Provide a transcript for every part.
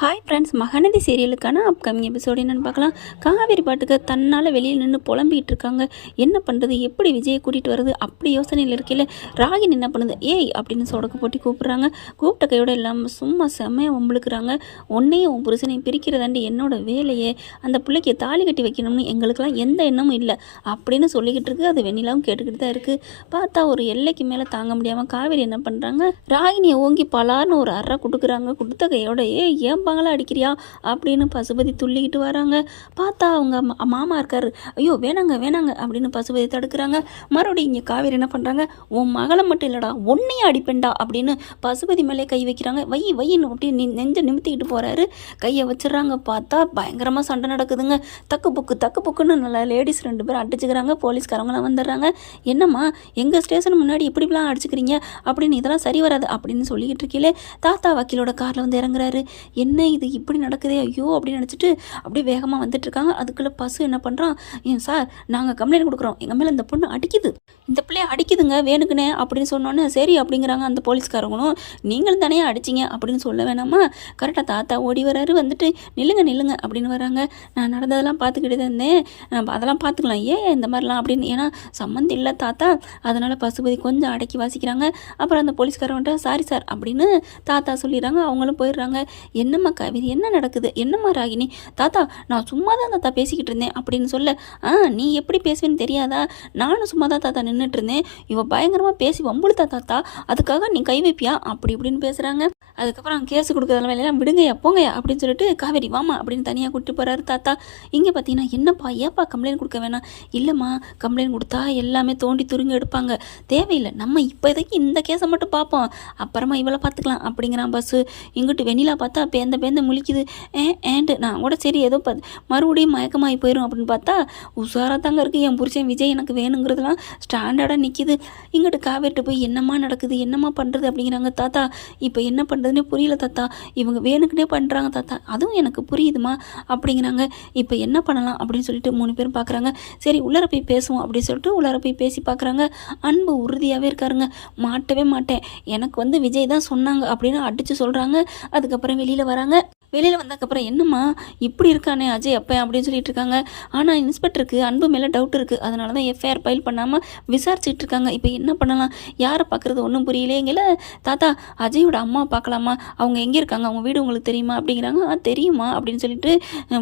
Hi friends Mahanadi சீரியலுக்கான upcoming episode என்னென்னு பார்க்கலாம். காவேரி பாட்டுக்கு தன்னால் வெளியில் நின்று புலம்பிகிட்டு இருக்காங்க. என்ன பண்ணுறது எப்படி விஜயை கூட்டிகிட்டு வருது அப்படி யோசனையில் இருக்கையில் ராகினி என்ன பண்ணுது? ஏய் அப்படின்னு சொடக்கு போட்டி கூப்பிட்றாங்க. கூப்பிட்ட கையோட இல்லாமல் சும்மா செம்மையாக உம்பளுக்குறாங்க உன்னையும் உன் புருஷனையும் பிரிக்கிறதாண்டி என்னோட வேலையே. அந்த பிள்ளைக்கு தாலி கட்டி வைக்கணும்னு எங்களுக்கெல்லாம் எந்த எண்ணமும் இல்லை. அப்படின்னு சொல்லிக்கிட்டு இருக்கு. அது வெண்ணிலாவும் கேட்டுக்கிட்டு தான் இருக்குது பார்த்தா ஒரு எல்லைக்கு மேலே தாங்க முடியாமல் காவேரி என்ன பண்ணுறாங்க ராகினியை ஓங்கி பலார்னு ஒரு அறை கொடுக்குறாங்க. கொடுத்த கையோட ஏ ஏன் பங்களா அடிக்கிறியா? அப்படின்னு பசுபதி துள்ளிக்கிட்டு வராங்க. பார்த்தா அவங்க மாமா இருக்காரு. ஐயோ வேணாங்க வேணாங்க அப்படின்னு பசுபதி தடுக்கிறாங்க. மறுபடியும் இங்கே காவேரி என்ன பண்ணுறாங்க உன் மகளை மட்டும் இல்லைடா உன்னையும் அடிப்பேன்டா அப்படின்னு பசுபதி மேலே கை வைக்கிறாங்க. வை வையின்னு அப்படி நெஞ்ச நிமித்திக்கிட்டு போகிறாரு கையை வச்சிடறாங்க. பார்த்தா பயங்கரமாக சண்டை நடக்குதுங்க. தக்கு புக்கு தக்கு புக்குன்னு நல்லா லேடிஸ் ரெண்டு பேரும் அடிச்சுக்கிறாங்க. போலீஸ்காரங்களாம் வந்துடுறாங்க. என்னம்மா எங்கள் ஸ்டேஷன் முன்னாடி இப்படிலாம் அடிச்சுக்கிறீங்க? அப்படின்னு இதெல்லாம் சரி வராது அப்படின்னு சொல்லிக்கிட்டு இருக்கீங்களே தாத்தா வக்கீலோட காரில் வந்து இறங்குறாரு. என்ன இது? இப்படி நடக்குதே? ஐயோ! அப்படின்னு நினச்சிட்டு அப்படியே வேகமாக வந்துட்டு இருக்காங்க அதுக்குள்ளே பசு என்ன பண்ணுறான் ஏன் சார் நாங்கள் கம்ப்ளைண்ட் கொடுக்குறோம். எங்கள் மேலே இந்த பொண்ணு அடிக்குது. இந்த பிள்ளைய அடிக்குதுங்க வேணுக்குனே அப்படின்னு சொன்னோன்னே சரி அப்படிங்கிறாங்க அந்த போலீஸ்காரங்களும். நீங்களும் தானே அடிச்சிங்க அப்படின்னு சொல்ல வேணாமா? கரெக்டாக தாத்தா ஓடி வராரு. வந்துட்டு நில்லுங்க நில்லுங்க அப்படின்னு வராங்க. நான் நடந்ததெல்லாம் பார்த்துக்கிட்டு தான் இருந்தேன். நம்ம அதெல்லாம் பார்த்துக்கலாம். ஏன் இந்த மாதிரிலாம்? அப்படின்னு. ஏன்னா சம்மந்தி இல்லை தாத்தா. அதனால் பசுபதி கொஞ்சம் அடக்கி வாசிக்கிறாங்க. அப்புறம் அந்த போலீஸ்காரன்ட்ட சாரி சார் அப்படின்னு தாத்தா சொல்லிடுறாங்க. அவங்களும் போயிடுறாங்க. என்னம்மா காவேரி என்ன நடக்குது? என்னம்மா ராகினி? தாத்தா நான் சும்மா தான் தாத்தா பேசிக்கிட்டு இருந்தேன் அப்படின்னு சொல்ல ஆ நீ எப்படி பேசுவேன்னு தெரியாதா? நானும் சும்மா தான் தாத்தா நின்றுட்டு இருந்தேன். இவள் பயங்கரமாக பேசி வம்புழுத்தா தாத்தா. அதுக்காக நீ கை வைப்பியா? அப்படி இப்படின்னு பேசுகிறாங்க அதுக்கப்புறம் கேஸ் கொடுக்குறதுல வேலையெல்லாம் விடுங்கய்யா போங்கய்யா அப்படின்னு சொல்லிட்டு காவேரி வாமா அப்படின்னு தனியாக கூப்பிட்டு போகிறாரு தாத்தா. இங்கே பார்த்தீங்கன்னா என்னப்பா ஏப்பா கம்ப்ளைண்ட் கொடுக்க வேணாம்? இல்லைம்மா கம்ப்ளைண்ட் கொடுத்தா எல்லாமே தோண்டி துருங்கி எடுப்பாங்க. தேவையில்லை நம்ம இப்போதைக்கு இந்த கேஸை மட்டும் பார்ப்போம். அப்புறமா இவ்வளோ பார்த்துக்கலாம் அப்படிங்கிறான் பஸ்ஸு இங்கிட்டு வெண்ணிலா பார்த்தா பேந்த பேந்த முழிக்குது. ஏ ஏண்டு நான் கூட சரி ஏதோ பார்த்து மறுபடியும் மயக்கமாகி போயிடும் அப்படின்னு பார்த்தா உஷாராக தாங்க இருக்குது என் புருஷன் விஜய் எனக்கு வேணுங்கிறதுலாம் ஸ்டாண்டர்டாக நிற்கிது இங்கிட்டு காவேரிட்டு போய் என்னம்மா நடக்குது? என்னம்மா பண்ணுறது அப்படிங்கிறாங்க தாத்தா. இப்போ என்ன பண்ணுறதுனே புரியல தாத்தா. இவங்க வேணுக்குனே பண்ணுறாங்க தாத்தா. அதுவும் எனக்கு புரியுதுமா அப்படிங்கிறாங்க. இப்போ என்ன பண்ணலாம் அப்படின்னு சொல்லிட்டு மூணு பேரும் பார்க்குறாங்க சரி உள்ளார போய் பேசுவோம் அப்படின்னு சொல்லிட்டு உள்ளார போய் பேசி பார்க்குறாங்க அன்பு உறுதியாகவே இருக்காருங்க. மாட்டவே மாட்டேன். எனக்கு வந்து விஜய் தான் சொன்னாங்க அப்படின்னு அடித்து சொல்கிறாங்க அதுக்கப்புறம் வெளியில் வராங்க. வெளியில் வந்ததுக்கப்புறம் என்னம்மா இப்படி இருக்கானே அஜய் அப்போ அப்படின்னு சொல்லிட்டு இருக்காங்க. ஆனால் இன்ஸ்பெக்டருக்கு அன்பு மேலே டவுட் இருக்குது அதனால தான் எஃப்ஐஆர் ஃபைல் பண்ணாமல் விசாரிச்சுட்டு இருக்காங்க. இப்போ என்ன பண்ணலாம்? யாரை பார்க்குறது ஒன்றும் புரியலையேங்கள தாத்தா அஜயோட அம்மா பார்க்கலாமா? அவங்க எங்கே இருக்காங்க? அவங்க வீடு உங்களுக்கு தெரியுமா? அப்படிங்கிறாங்க. ஆ தெரியுமா? அப்படின்னு சொல்லிட்டு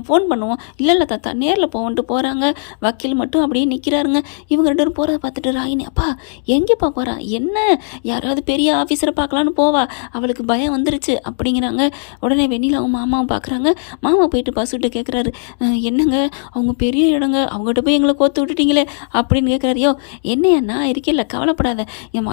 ஃபோன் பண்ணுவோம். இல்லை இல்லை தாத்தா நேரில் போவன்ட்டு போகிறாங்க வக்கீல் மட்டும் அப்படியே நிற்கிறாருங்க இவங்க ரெண்டு பேரும் போகிறத பார்த்துட்டு ராகினி அப்பா எங்கேப்பா போகிறா என்ன? யாராவது பெரிய ஆஃபீஸரை பார்க்கலான்னு போவா? அவளுக்கு பயம் வந்துருச்சு. அப்படிங்கிறாங்க. உடனே வெண்ணிலாவும் மாமாவை பார்க்குறாங்க. மாமா போயிட்டு பசுகிட்ட கேட்குறாரு என்னங்க? அவங்க பெரிய இடங்க. அவங்ககிட்ட போய் எங்களை கோத்து விட்டுட்டீங்களே? அப்படின்னு கேட்குறாரு. யோ என்னையா? நான் இருக்கேல்ல கவலைப்படாத.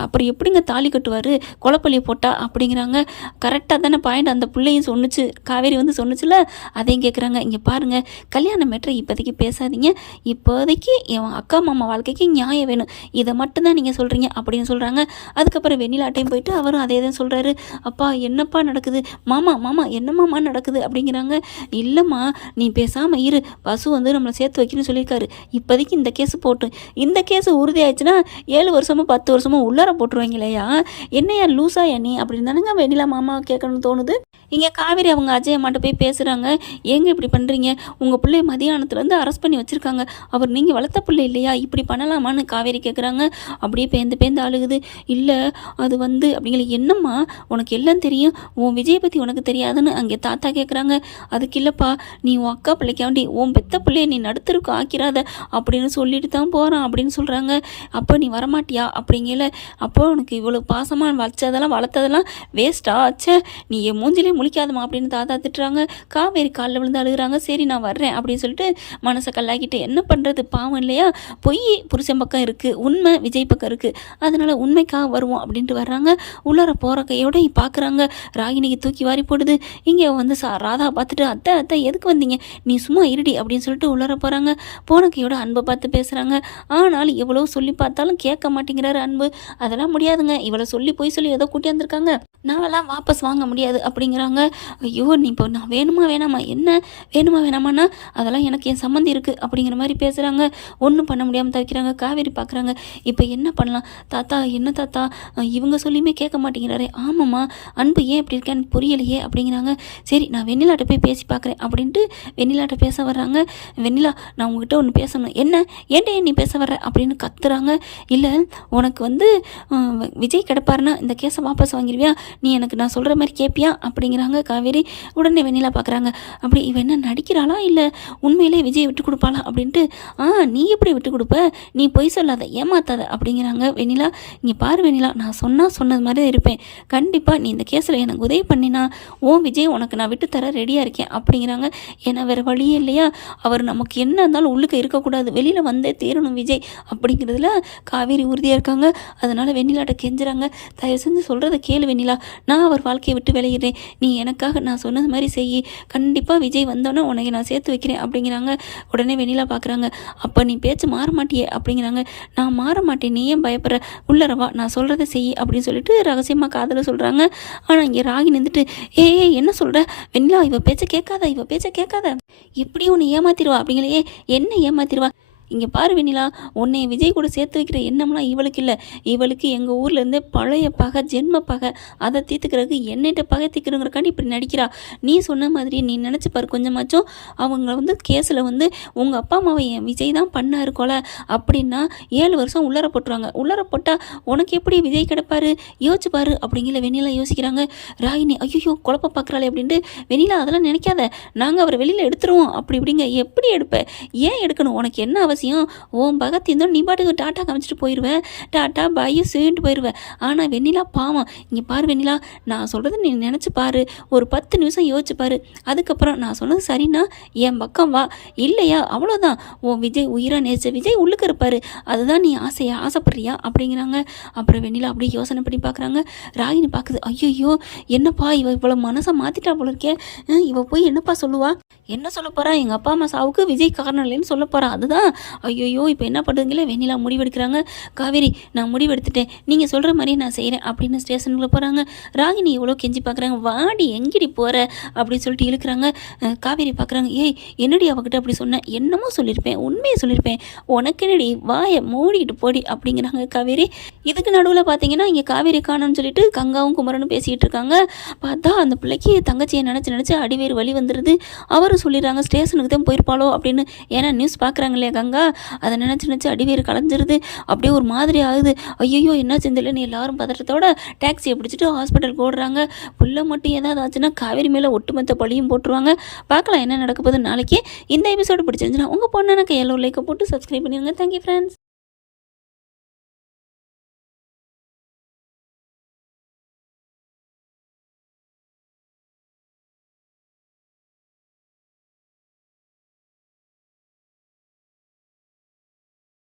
அப்புறம் எப்படிங்க தாலி கட்டுவார்? கொலப்பள்ளியை போட்டா? அப்படிங்கிறாங்க. கரெக்டாக தானே பாயிண்ட் அந்த பிள்ளையும் சொன்னுச்சு. காவேரி வந்து சொன்னிச்சுல அதையும் கேட்குறாங்க. இங்கே பாருங்கள் கல்யாண மேட்ரை இப்போதைக்கு பேசாதீங்க. இப்போதைக்கு என் அக்கா மாமா வாழ்க்கைக்கு நியாயம் வேணும். இதை மட்டும்தான் நீங்கள் சொல்கிறீங்க அப்படின்னு சொல்கிறாங்க அதுக்கப்புறம் வெண்ணிலாட்டையும் போயிட்டு அவரும் அதே தான் சொல்கிறாரு அப்பா என்னப்பா நடக்குது? மாமா மாமா என்ன மாமா நடக்குது அப்படிங்கிறாங்க. இல்லைம்மா நீ பேசாமல் இரு. பசு வந்து நம்மளை சேர்த்து வைக்கணும்னு சொல்லியிருக்காரு. இப்போதைக்கு இந்த கேஸ் போட்டு. இந்த கேஸ் உறுதியாயிடுச்சுன்னா ஏழு வருஷமோ பத்து வருஷமோ உள்ளார போட்டுருவாங்க இல்லையா? என்னையா லூஸா நீ? அப்படின்னு தானேங்க வெண்ணிலா மாமா கேட்கணும்னு தோணுது. இங்கே காவேரி அவங்க அஜய் அம்மாட்ட போய் பேசுகிறாங்க ஏங்க இப்படி பண்ணுறீங்க உங்கள் பிள்ளைய மதியானத்துலேருந்து அரெஸ்ட் பண்ணி வச்சுருக்காங்க. அவர் நீங்கள் வளர்த்த பிள்ளை இல்லையா? இப்படி பண்ணலாமான்னு காவேரி கேட்குறாங்க அப்படியே பேந்து பேந்து அழுகுது. இல்லை அது வந்து அப்படிங்கிற என்னம்மா? உனக்கு எல்லாம் தெரியும். உன் விஜயை பற்றி உனக்கு தெரியாதுன்னு அங்கே தாத்தா கேட்குறாங்க அதுக்கு இல்லைப்பா நீ உன் அக்கா பிள்ளைக்காண்டி உன் பெத்த பிள்ளைய நீ நடுத்தருக்கு ஆக்கிறாத அப்படின்னு சொல்லிட்டு தான் போகிறான் அப்படின்னு சொல்கிறாங்க அப்போ நீ வரமாட்டியா? அப்படிங்கல அப்போ உனக்கு இவ்வளோ பாசமாக வச்சதெல்லாம் வளர்த்ததெல்லாம் வேஸ்ட்டா ஆச்சே நீ என் மூஞ்சிலே முழிக்காதம்மா அப்படின்னு தாத்தா திட்டுறாங்க. காவேரி காலில் விழுந்து அழுகுறாங்க. சரி நான் வர்றேன் அப்படின்னு சொல்லிட்டு மனசை கல்லாக்கிட்டு என்ன பண்ணுறது பாவம் இல்லையா? பொய் புருஷன் பக்கம் இருக்குது உண்மை விஜய் பக்கம் இருக்குது அதனால் உண்மைக்காக வருவோம் அப்படின்ட்டு வர்றாங்க. உள்ளார போகிற கையோட பார்க்குறாங்க ராகினிக்கு தூக்கி வாரி போடுது. இங்கே வந்து சா ராதா பார்த்துட்டு அத்தை அத்தை எதுக்கு வந்தீங்க? நீ சும்மா இருடி அப்படின்னு சொல்லிட்டு உள்ளார போகிறாங்க போனக்கையோட அன்பை பார்த்து பேசுகிறாங்க ஆனாலும் எவ்வளோ சொல்லி பார்த்தாலும் கேட்க மாட்டேங்கிறாரு அன்பு. அதெல்லாம் முடியாதுங்க. இவளை சொல்லி போய் சொல்லி ஏதோ கூட்டியாந்துருக்காங்க நான்லாம் வாபஸ் வாங்க முடியாது அப்படிங்கிறாங்க. ஐயோ நீ இப்போ நான் வேணுமா வேணாமா? என்ன? வேணுமா வேணாமான்னா? அதெல்லாம் எனக்கு என் சம்மந்தி இருக்குது அப்படிங்கிற மாதிரி பேசுகிறாங்க ஒன்றும் பண்ண முடியாமல் தவிக்கிறாங்க. காவேரி பார்க்குறாங்க. இப்போ என்ன பண்ணலாம்? தாத்தா என்ன தாத்தா? இவங்க சொல்லியுமே கேட்க மாட்டேங்கிறாரே. ஆமாம்மா. அன்பு ஏன் இப்படி இருக்கேன்னு புரியலையே அப்படிங்கிறாங்க. சரி சரி நான் வெண்ணிலாட்ட போய் பேசி பார்க்குறேன் அப்படின்ட்டு வெண்ணிலாட்ட பேச வர்றாங்க. வெண்ணிலா நான் உங்ககிட்ட ஒன்று பேசணும். என்ன? ஏன்டே நீ பேச வர்ற? அப்படின்னு கத்துறாங்க. இல்லை உனக்கு வந்து விஜய் கிடப்பாருன்னா இந்த கேஸை வாபஸ் வாங்கிடுவியா நீ எனக்கு நான் சொல்கிற மாதிரி கேட்பியா அப்படிங்கிறாங்க காவேரி. உடனே வெண்ணிலா பார்க்குறாங்க அப்படி இவன் என்ன நடிக்கிறாளா? இல்லை உண்மையிலே விஜய் விட்டு கொடுப்பாளா? அப்படின்ட்டு ஆ நீ எப்படி விட்டு கொடுப்ப? நீ பொய் சொல்லாத ஏமாத்தாத அப்படிங்கிறாங்க வெண்ணிலா. இங்கே பாரு வெண்ணிலா நான் சொன்னால் சொன்னது மாதிரி இருப்பேன். கண்டிப்பாக நீ இந்த கேஸில் எனக்கு உதவி பண்ணினா ஓ விஜய் உனக்கு நான் விட்டு தர ரெடியாக இருக்கேன் அப்படிங்கிறாங்க. ஏன்னா வேறு வழியே இல்லையா? அவர் நமக்கு என்ன இருந்தாலும் உள்ளுக்கு இருக்கக்கூடாது. வெளியில் வந்தே தீரணும் விஜய் அப்படிங்கிறதுல காவேரி உறுதியாக இருக்காங்க. அதனால் வெண்ணிலாட்ட கெஞ்சுறாங்க. தயவு செஞ்சு சொல்கிறத கேளு வெண்ணிலா. நான் அவர் வாழ்க்கையை விட்டு விளையிடுறேன் நீ எனக்காக நான் சொன்னது மாதிரி செய் கண்டிப்பாக விஜய் வந்தோன்னே உனக்கு நான் சேர்த்து வைக்கிறேன் அப்படிங்கிறாங்க. உடனே வெண்ணிலா பார்க்குறாங்க அப்போ நீ பேச்சு மாற மாட்டியே அப்படிங்கிறாங்க. நான் மாற மாட்டேன். நீ ஏன் பயப்படுற? உள்ளரவா நான் சொல்கிறத செய் அப்படின்னு சொல்லிட்டு ரகசியமாக காதில் சொல்கிறாங்க ஆனால் இங்கே ராகி நின்றுட்டு ஏ ஏ என்ன சொல்கிற வெண்ணிலா இவ பேச்ச கேட்காத இவ பேச்ச கேட்காத. இப்படி உன்னை ஏமாத்திடுவா அப்படிங்களையே என்ன ஏமாத்திடுவா. இங்கே பாரு வெண்ணிலா உன்னை விஜய் கூட சேர்த்து வைக்கிற எண்ணம்லாம் இவளுக்கு இல்லை. இவளுக்கு எங்கள் ஊர்லேருந்து பழைய பகை ஜென்ம பகை அதை தீர்த்துக்கிறதுக்கு என்னிட்ட பகை தீர்க்கிறங்கிறக்காண்டி இப்படி நடிக்கிறா. நீ சொன்ன மாதிரி நீ நினச்சி பாரு கொஞ்சமாச்சும். அவங்க வந்து கேஸில் வந்து உங்கள் அப்பா அம்மாவை என் விஜய் தான் பண்ணாரு கொலை அப்படின்னா ஏழு வருஷம் உள்ளர போட்டுருவாங்க. உள்ளர போட்டால் உனக்கு எப்படி விஜய் கிடப்பாரு? யோசிச்சு பாரு அப்படிங்கிற வெண்ணிலா யோசிக்கிறாங்க. ராகினி ஐயோ குழப்ப பார்க்குறாளே அப்படின்ட்டு வெண்ணிலா அதெல்லாம் நினைக்காத. நாங்கள் அவரை வெளியில் எடுத்துருவோம். அப்படி இப்படிங்க. எப்படி எடுப்பேன் ஏன் எடுக்கணும்? உனக்கு என்ன அவசியம்? ஓம் பகத் இருந்தோம் நீ பாட்டுக்கு டாட்டா காமிச்சிட்டு போயிடுவேன் டாட்டா பாய் சொல்லிட்டு போயிடுவேன் ஆனால் வெண்ணிலா பாவம். இங்கே பாரு வெண்ணிலா நான் சொல்கிறத நீ நினச்சி பாரு. ஒரு பத்து நிமிஷம் யோசிச்சு பாரு. அதுக்கப்புறம் நான் சொன்னது சரின்னா என் பக்கம் வா. இல்லையா? அவ்வளோதான் உன் விஜய் உயிராக நேச்ச விஜய் உள்ளுக்கு இருப்பார். அதுதான் நீ ஆசையா ஆசைப்படுறியா? அப்படிங்கிறாங்க. அப்புறம் வெண்ணிலா அப்படியே யோசனை பண்ணி பார்க்குறாங்க ராகினி பார்க்குது ஐயோ என்னப்பா இவ இவ்வளோ மனசை மாற்றிட்டா போல இருக்கே. இவ போய் என்னப்பா சொல்லுவா? என்ன சொல்ல போகிறா எங்கள் அப்பா அம்மா சாவுக்கு விஜய் காரணம் இல்லைன்னு சொல்ல போகிறா அதுதான். ஐயோ இப்போ என்ன பண்ணுறதுங்களே வெண்ணிலா முடிவெடுக்கிறாங்க. காவேரி நான் முடிவெடுத்துட்டேன். நீங்கள் சொல்கிற மாதிரி நான் செய்கிறேன் அப்படின்னு ஸ்டேஷனுக்குள்ள போகிறாங்க ராகினி எவ்வளோ கெஞ்சி பார்க்குறாங்க வாடி எங்கடி போகிற அப்படின்னு சொல்லிட்டு இழுக்கிறாங்க. காவேரி பார்க்குறாங்க ஏய் என்னடி அவகிட்ட அப்படி சொன்னேன் என்னமோ சொல்லியிருப்பேன் உண்மையை சொல்லியிருப்பேன் உனக்கு என்னடி? வாயை மூடிட்டு போடி அப்படிங்கிறாங்க காவேரி. இதுக்கு நடுவில் பார்த்தீங்கன்னா இங்கே காவேரி காணும்னு சொல்லிட்டு கங்காவும் குமரனும் பேசிகிட்டு இருக்காங்க. பார்த்தா அந்த பிள்ளைக்கு தங்கச்சியை நினச்சி நினச்சி அடிவேறு வழி வந்துடுது அவரும் சொல்லிடுறாங்க? ஸ்டேஷனுக்கு தான் போயிருப்பாளோ அப்படின்னு. ஏன்னா நியூஸ் பார்க்குறாங்க இல்லையா கங்கா. அதை நினச்சி நினச்சி அடிவேறு கலைஞ்சிருது. அப்படியே ஒரு மாதிரி ஆகுது. ஐயோ என்ன செந்தில்னு எல்லாரும் பதட்டத்தோட டாக்ஸியை பிடிச்சிட்டு ஹாஸ்பிட்டலுக்கு ஓடுறாங்க. புள்ள மட்டும் ஏதாவது ஆச்சுன்னா காவேரி மேலே ஒட்டுமொத்த பழியும் போட்டுருவாங்க. பார்க்கலாம் என்ன நடக்க போகுது நாளைக்கு இந்த எபிசோடு பிடிச்சிருந்துச்சுன்னா உங்கள் பொண்ணான கையில் லைக்கை போட்டு சப்ஸ்கிரைப் பண்ணிடுங்க. Thank you friends